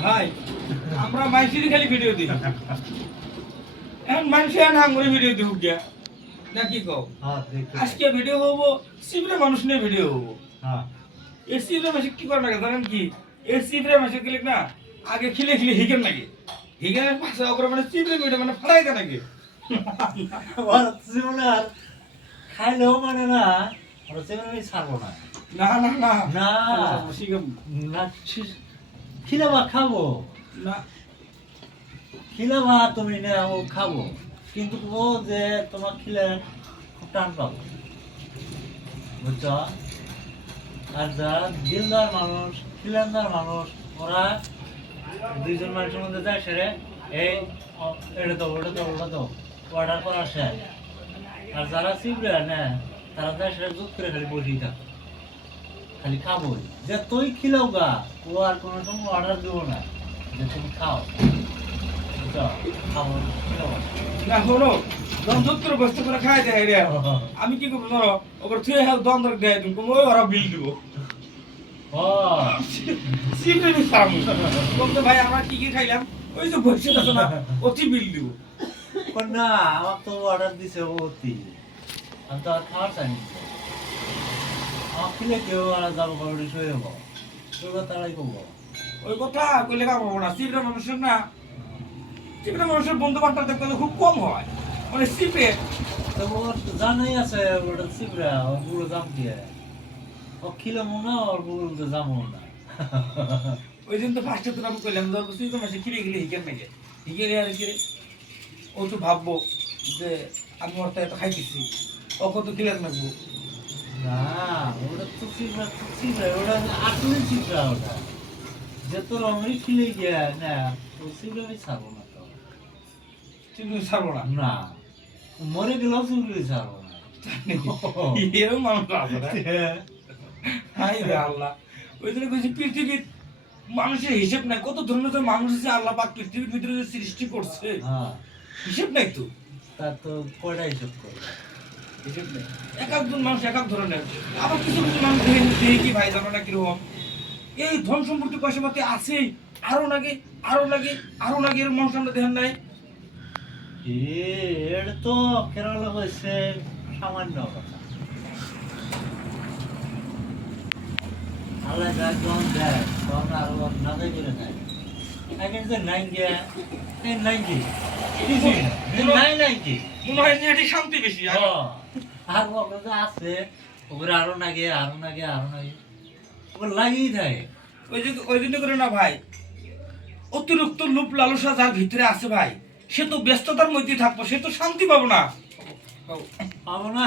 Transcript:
ভাই আমরা মাইসির খালি ভিডিও দিই এখন মানুষ হাঙ্গরে ভিডিও দিব গিয়া না কি কও আজকে ভিডিও হবো সিবরে মানুষ নিয়ে ভিডিও হবো এই সিবরে মাসে কি করে না জানেন কি এই সিবরে মাসে গেলে না আগে খিলে খিলে হিগেন নাকি হিগেনের পাশে ওপরে মানে সিবরে ভিডিও মানে ফলাই দেয় নাকি আর খাইলেও মানে না ওরা সেগুলো ছাড়বো না না না না না না খিলাবা খাবো না খিলাবা তুমি না ও খাবো কিন্তু ও যে তোমার খিলে খুব টান পাবো বুঝছ আর যারা দিলদার মানুষ খিলানদার মানুষ ওরা দুইজন মানুষের মধ্যে যায় সেরে এই এটা তো ওটা তো ওটা তো অর্ডার করা শেষ আর যারা চিবড়ে না তারা যায় সেটা জুত করে খালি বসেই থাকে খালি খাবোই যে তুই খিলাও গা ও আর কোনো সময় অর্ডার দেবো না যে তুমি খাও খাবো খিলাও না হলো দন্তর বস্তু করে খাই দেয় রে আমি কি করব ধরো ওপর থুয়ে হেল দন্তর দেয় তুমি ওই ওরা বিল দিব ও সিমরে নি সামু বলতে ভাই আমরা কি কি খাইলাম ওই যে বসে আছে না অতি বিল দিব না আমার তো অর্ডার দিছে অতি আমি তো আর খাওয়ার চাইনি আমার খিলে কেউ আর যাবো করে শুয়ে যাবো তোর তারাই করবো ওই কথা কইলে কাম হবে না সিমরে মানুষের না সিমরে মানুষের বন্ধু বান্ধব দেখতে খুব কম হয় মানে সিপে তো ওর জানাই আছে ওটা সিপরা ওর বুড়ো জাম দিয়ে ও খিলে মনে ওর বুড়ো তো জামো না ওই দিন তো ফার্স্টে তো আমি কইলাম ধর তুই তো মাসে খিলে গেলে হিকেন নাকি হিকেলে আর কি ও তো ভাববো যে আমি ওর এত খাইতেছি ও কত খিলে নাকবো না ওটা তো সিপরা ওটা আসলে সিপরা ওটা যে তোর অমরি খিলে গিয়া না তো সিপরা আমি ছাড়বো না তো চিন্তা ছাড়বো না না মরে গেলেও সিপরা ছাড়বো না এরকম মানুষ আছে না হাই রে আল্লাহ ওই জন্য কইছি পৃথিবীর মানুষের হিসাব নাই কত ধরনের মানুষ আছে আল্লাহ পাক পৃথিবীর ভিতরে যে সৃষ্টি করছে হিসাব নাই তো তার তো কয়টা হিসাব করবে হিসাব নাই এক একজন মানুষ এক এক ধরনের আবার কিছু কিছু মানুষ দেখে কি ভাই জানো না কিরকম এই ধন সম্পত্তি পয়সা পাতি আছেই আরো লাগে আরো লাগে আরো লাগে এর মানুষ আমরা দেখেন নাই এর তো কেরালা হয়েছে সামান্য কথা আল্লাহ যা কম দেয় কম আরো না দেয় করে দেয় এখন যে নাই গিয়া নাই কি নাই নাই কি মনে হয় যে এটি শান্তি বেশি আর ওগুলো যে আছে ওগুলো আরো নাগে আরো নাগে আরো নাগে ওগুলো লাগিয়ে থাকে ওই জন্য করে না ভাই অতিরিক্ত লোভ লালসা যার ভিতরে আছে ভাই সে তো ব্যস্ততার মধ্যে থাকবো সে তো শান্তি পাবো না পাবো না